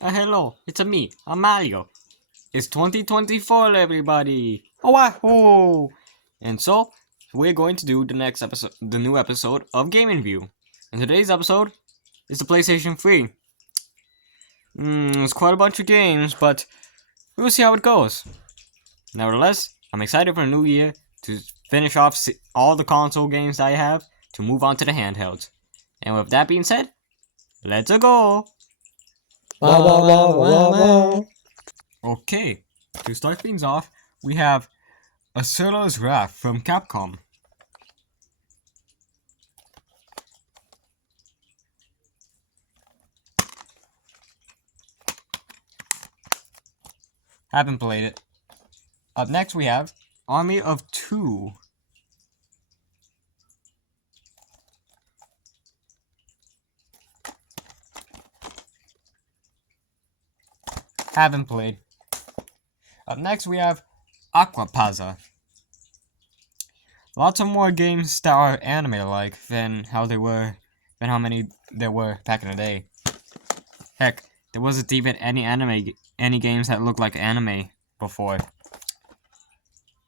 Hello, it's me, I'm Mario. It's 2024, everybody. Oh, wahoo! And so, we're going to do the new episode of Gaming View. And today's episode is the PlayStation 3. It's quite a bunch of games, but we'll see how it goes. Nevertheless, I'm excited for a new year to finish off all the console games I have to move on to the handhelds. And with that being said, let's go! Wow, wow, wow, wow, wow. Okay, to start things off, we have Asura's Wrath from Capcom. Haven't played it. Up next we have Army of Two. Haven't played. Up next we have Aquapazza. Lots of more games that are anime-like than how many there were back in the day. Heck, there wasn't even any games that looked like anime before.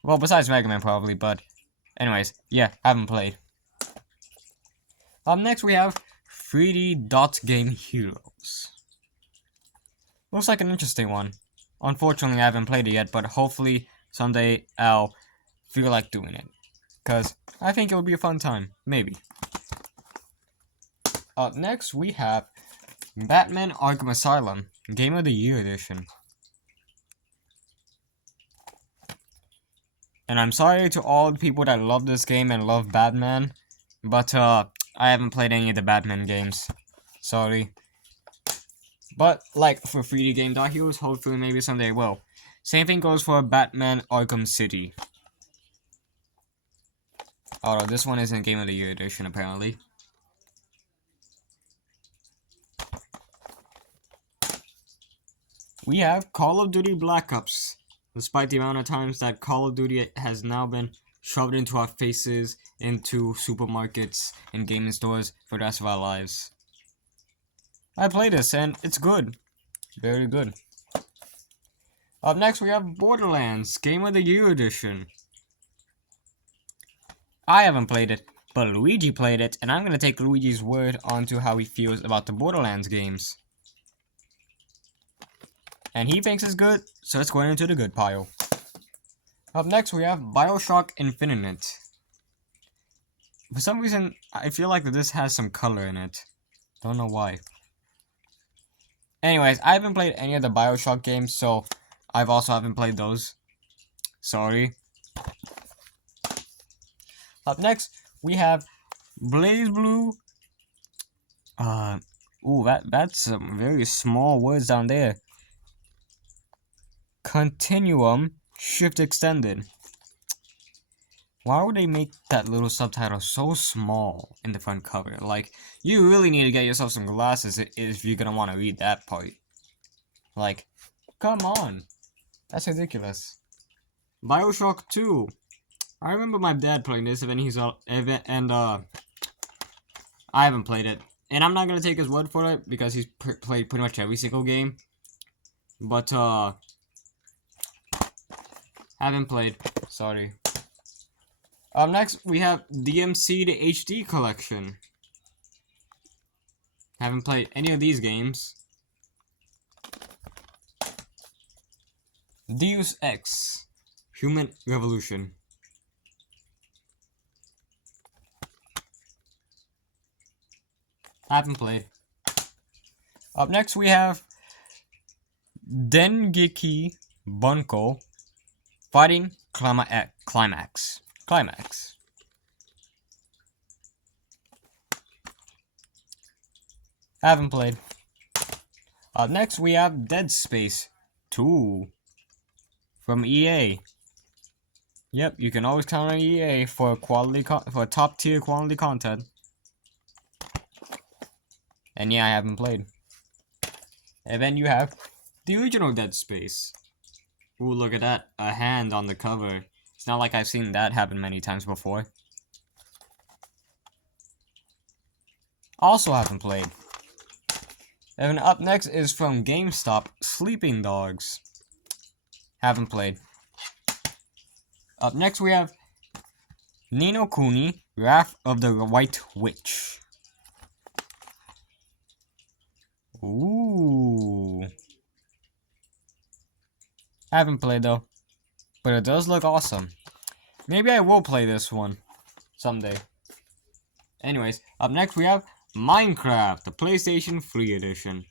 Well, besides Mega Man probably, but anyways, yeah, haven't played. Up next we have 3D Dot Game Heroes. Looks like an interesting one. Unfortunately, I haven't played it yet, but hopefully someday I'll feel like doing it. Because I think it would be a fun time. Maybe. Up next, we have Batman Arkham Asylum, Game of the Year Edition. And I'm sorry to all the people that love this game and love Batman, but I haven't played any of the Batman games. Sorry. But, like, for 3D Game Heroes, hopefully maybe someday I will. Same thing goes for Batman Arkham City. Although this one isn't Game of the Year edition, apparently. We have Call of Duty Black Ops. Despite the amount of times that Call of Duty has now been shoved into our faces, into supermarkets and gaming stores for the rest of our lives. I played this and it's good. Very good. Up next we have Borderlands, Game of the Year Edition. I haven't played it, but Luigi played it, and I'm going to take Luigi's word onto how he feels about the Borderlands games. And he thinks it's good, so it's going into the good pile. Up next we have Bioshock Infinite. For some reason, I feel like this has some color in it. Don't know why. Anyways, I haven't played any of the Bioshock games, so I've also haven't played those. Sorry. Up next, we have BlazBlue. That's some very small words down there. Continuum Shift Extended. Why would they make that little subtitle so small in the front cover? Like, you really need to get yourself some glasses if you're gonna want to read that part. Like, come on. That's ridiculous. Bioshock 2. I remember my dad playing this, I haven't played it. And I'm not gonna take his word for it, because he's played pretty much every single game. But, haven't played. Sorry. Next, we have DMC the HD Collection. Haven't played any of these games. Deus Ex Human Revolution. Haven't played. Up next, we have Dengeki Bunko Fighting Climax. Haven't played. Up next, we have Dead Space 2 from EA. Yep, you can always count on EA for top tier quality content. And yeah, I haven't played. And then you have the original Dead Space. Ooh, look at that. A hand on the cover. It's not like I've seen that happen many times before. Also haven't played. And up next is from GameStop, Sleeping Dogs. Haven't played. Up next we have Ni no Kuni, Wrath of the White Witch. Ooh. Haven't played though, but it does look awesome. Maybe I will play this one someday. Anyways, up next we have Minecraft, the PlayStation 3 edition.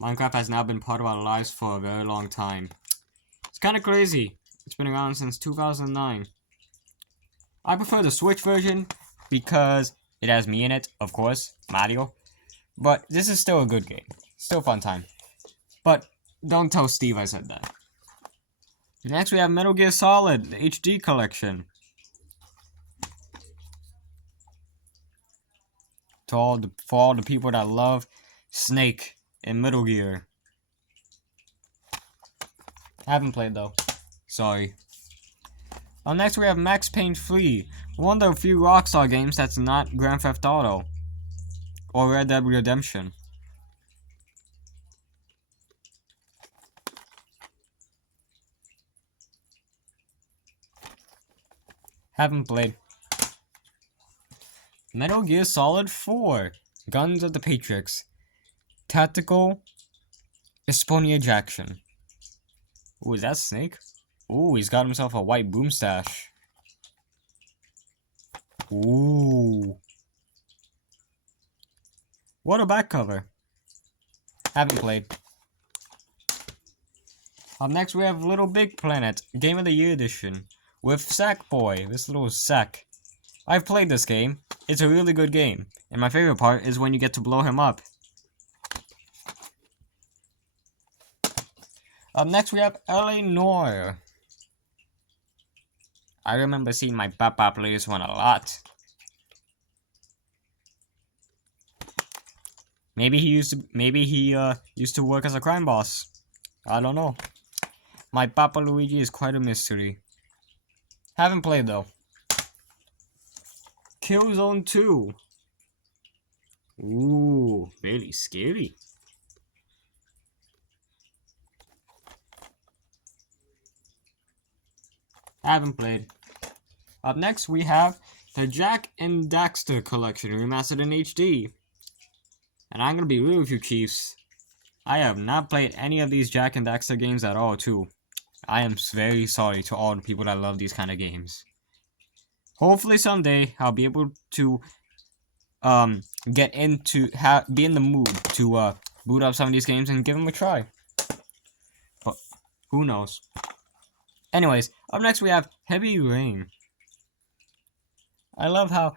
Minecraft has now been part of our lives for a very long time. It's kind of crazy. It's been around since 2009. I prefer the Switch version because it has me in it, of course, Mario. But this is still a good game. Still a fun time. But don't tell Steve I said that. Next we have Metal Gear Solid, the HD collection. For all the people that love Snake in Metal Gear. Haven't played though. Sorry. Next we have Max Payne 3, one of the few Rockstar games that's not Grand Theft Auto or Red Dead Redemption. Haven't played. Metal Gear Solid 4, Guns of the Patriots, Tactical Espionage Action. Ooh, is that Snake? Ooh, he's got himself a white boom stash. Ooh. What a back cover. Haven't played. Up next we have Little Big Planet, Game of the Year Edition, with Sackboy, this little sack. I've played this game. It's a really good game. And my favorite part is when you get to blow him up. Up next we have LA Noire. I remember seeing my papa play this one a lot. Maybe he used to work as a crime boss. I don't know. My Papa Luigi is quite a mystery. Haven't played though. Killzone 2. Ooh, really scary. Haven't played. Up next we have the Jak and Daxter collection remastered in HD. And I'm gonna be real with you, Chiefs. I have not played any of these Jak and Daxter games at all, too. I am very sorry to all the people that love these kind of games. Hopefully someday I'll be able to be in the mood to boot up some of these games and give them a try. But who knows? Anyways, up next we have Heavy Rain. I love how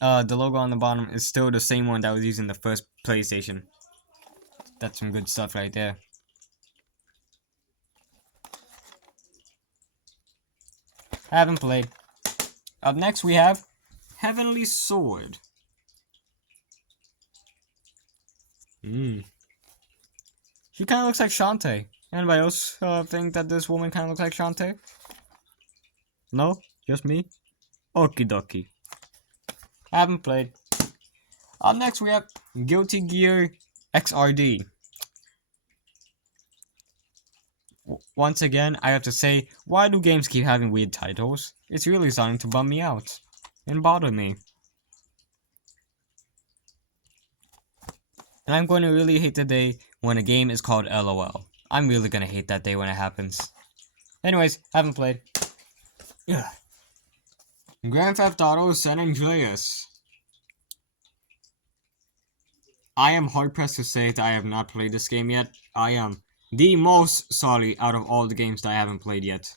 the logo on the bottom is still the same one that was used in the first PlayStation. That's some good stuff right there. Haven't played. Up next we have Heavenly Sword. She kind of looks like Shantae. Anybody else think that this woman kind of looks like Shantae? No? Just me? Okie dokie. Haven't played. Up next we have Guilty Gear XRD. Once again, I have to say, why do games keep having weird titles? It's really starting to bum me out and bother me. And I'm going to really hate the day when a game is called LOL. I'm really going to hate that day when it happens. Anyways, haven't played. Ugh. Grand Theft Auto San Andreas. I am hard pressed to say that I have not played this game yet. I am the most sorry out of all the games that I haven't played yet.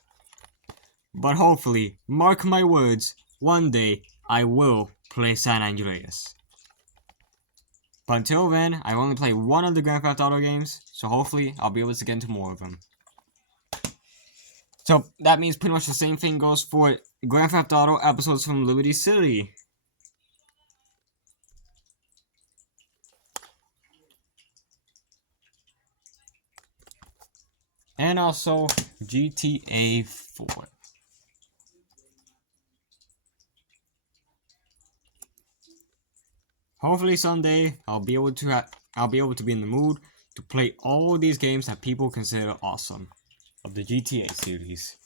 But hopefully, mark my words, one day I will play San Andreas. But until then, I've only played one of the Grand Theft Auto games, so hopefully I'll be able to get into more of them. So that means pretty much the same thing goes for Grand Theft Auto episodes from Liberty City. And also GTA 4. Hopefully someday I'll be able to I'll be able to be in the mood to play all these games that people consider awesome of the GTA series.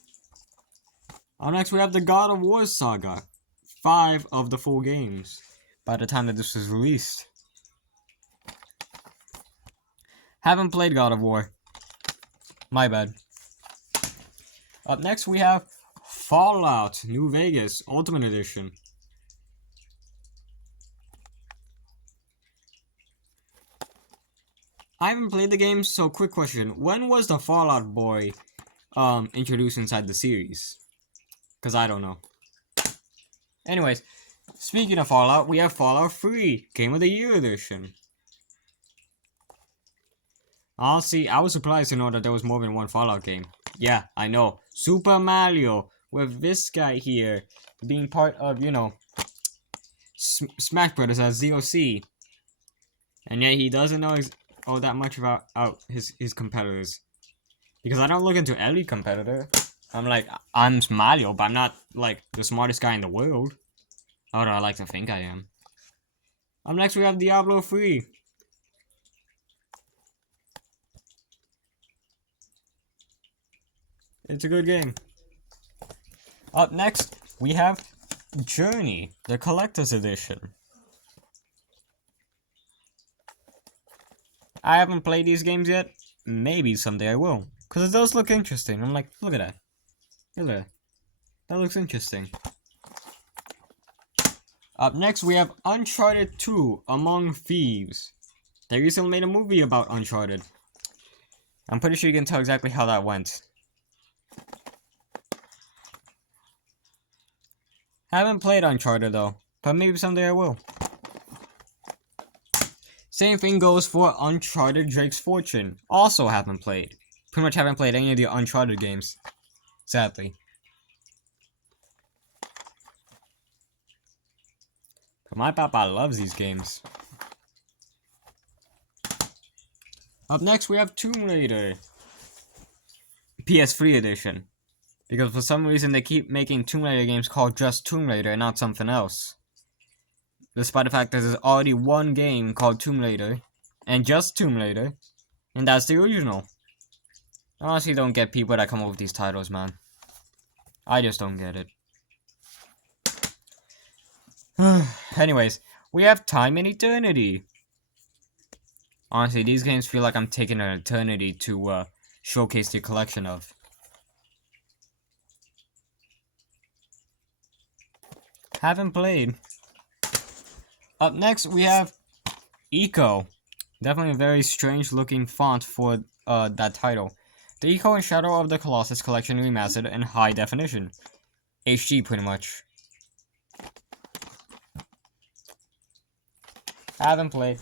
Up next, we have the God of War saga. 5 of the full games by the time that this was released. Haven't played God of War. My bad. Up next, we have Fallout New Vegas Ultimate Edition. I haven't played the game, so quick question. When was the Fallout boy introduced inside the series? Because I don't know. Anyways, speaking of Fallout, we have Fallout 3 Game of the Year Edition. Honestly, I was surprised to know that there was more than one Fallout game. Yeah, I know. Super Mario, with this guy here being part of, you know, Smash Brothers as ZOC. And yet he doesn't know all that much about his competitors. Because I don't look into any competitor. I'm like, I'm Mario, but I'm not, like, the smartest guy in the world. Although I like to think I am. Up next, we have Diablo 3. It's a good game. Up next, we have Journey, the Collector's Edition. I haven't played these games yet. Maybe someday I will. Because it does look interesting. I'm like, look at that. Look at that. That looks interesting. Up next, we have Uncharted 2, Among Thieves. They recently made a movie about Uncharted. I'm pretty sure you can tell exactly how that went. Haven't played Uncharted though, but maybe someday I will. Same thing goes for Uncharted Drake's Fortune. Also haven't played. Pretty much haven't played any of the Uncharted games. Sadly. But my papa loves these games. Up next, we have Tomb Raider PS3 edition. Because for some reason they keep making Tomb Raider games called just Tomb Raider and not something else. Despite the fact that there's already one game called Tomb Raider, and just Tomb Raider, and that's the original. I honestly don't get people that come up with these titles, man. I just don't get it. Anyways, we have Time and Eternity. Honestly, these games feel like I'm taking an eternity to showcase the collection of. Haven't played. Up next, we have Eco. Definitely a very strange looking font for that title. The Eco and Shadow of the Colossus collection remastered in high definition. HD pretty much. Haven't played.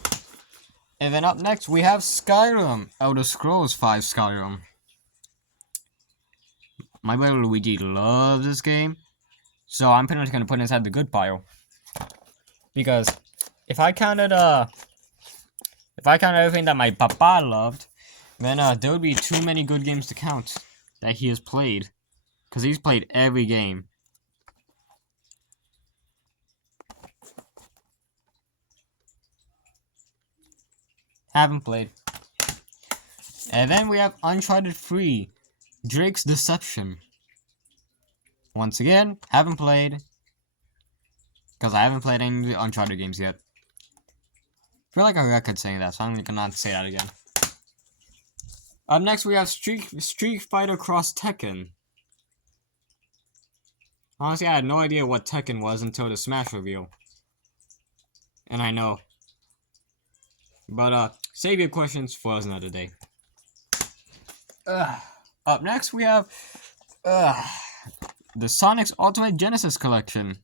And then up next, we have Skyrim. Elder Scrolls 5 Skyrim. My brother Luigi loves this game. So I'm pretty much going to put it inside the good pile. Because if I counted everything that my papa loved, then there would be too many good games to count that he has played. Because he's played every game. Haven't played. And then we have Uncharted 3, Drake's Deception. Once again, haven't played. Because I haven't played any of the Uncharted games yet. I feel like I record saying that, so I'm gonna say that again. Up next, we have Street Fighter Cross Tekken. Honestly, I had no idea what Tekken was until the Smash reveal. And I know. But, save your questions for another day. Up next, we have the Sonic's Ultimate Genesis Collection.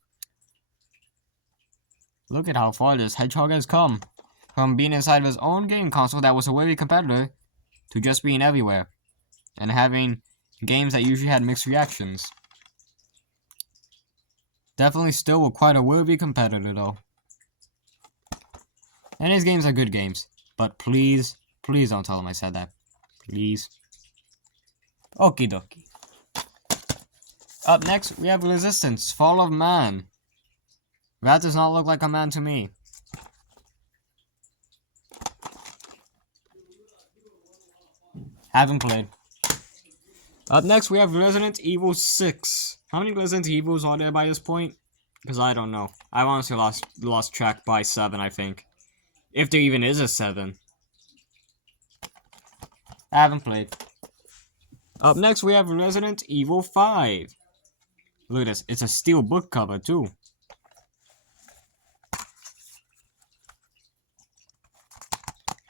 Look at how far this hedgehog has come. From being inside of his own game console that was a worthy competitor, to just being everywhere. And having games that usually had mixed reactions. Definitely still quite a worthy competitor though. And his games are good games. But please, please don't tell him I said that. Please. Okie dokie. Up next, we have Resistance, Fall of Man. That does not look like a man to me. Haven't played. Up next, we have Resident Evil 6. How many Resident Evils are there by this point? Because I don't know. I've honestly lost track by 7, I think. If there even is a 7. I haven't played. Up next, we have Resident Evil 5. Look at this. It's a steel book cover, too.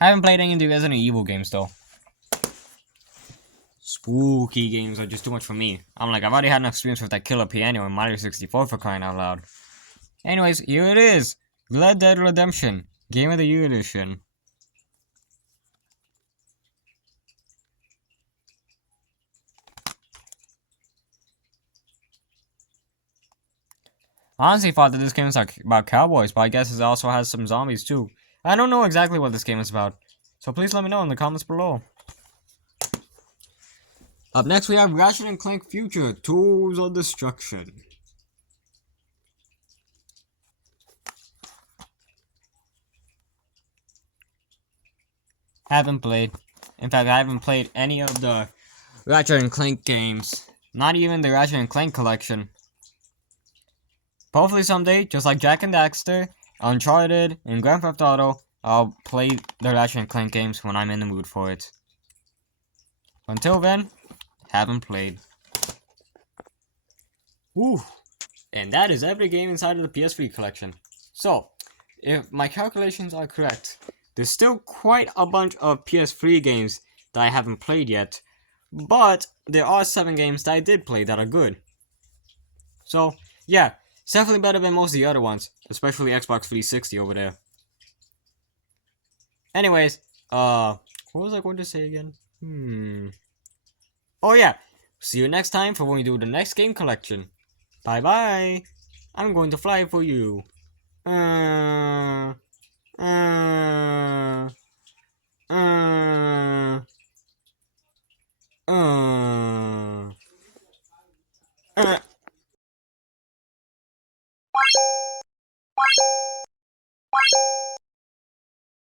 I haven't played any of the Resident Evil games, though. Spooky games are just too much for me. I'm like, I've already had enough experience with that killer piano in Mario 64 for crying out loud. Anyways, here it is. Red Dead Redemption. Game of the Year Edition. Honestly thought that this game was like about cowboys, but I guess it also has some zombies too. I don't know exactly what this game is about, so please let me know in the comments below. Up next we have Ratchet & Clank Future, Tools of Destruction. Haven't played. In fact, I haven't played any of the Ratchet & Clank games. Not even the Ratchet & Clank collection. Hopefully someday, just like Jak and Daxter, Uncharted, and Grand Theft Auto, I'll play the Ratchet & Clank games when I'm in the mood for it. Until then, haven't played. Woo! And that is every game inside of the PS3 collection. So, if my calculations are correct, there's still quite a bunch of PS3 games that I haven't played yet, but there are 7 games that I did play that are good. So, yeah, it's definitely better than most of the other ones, especially Xbox 360 over there. Anyways, what was I going to say again? Oh yeah, see you next time for when we do the next game collection. Bye bye. I'm going to fly for you.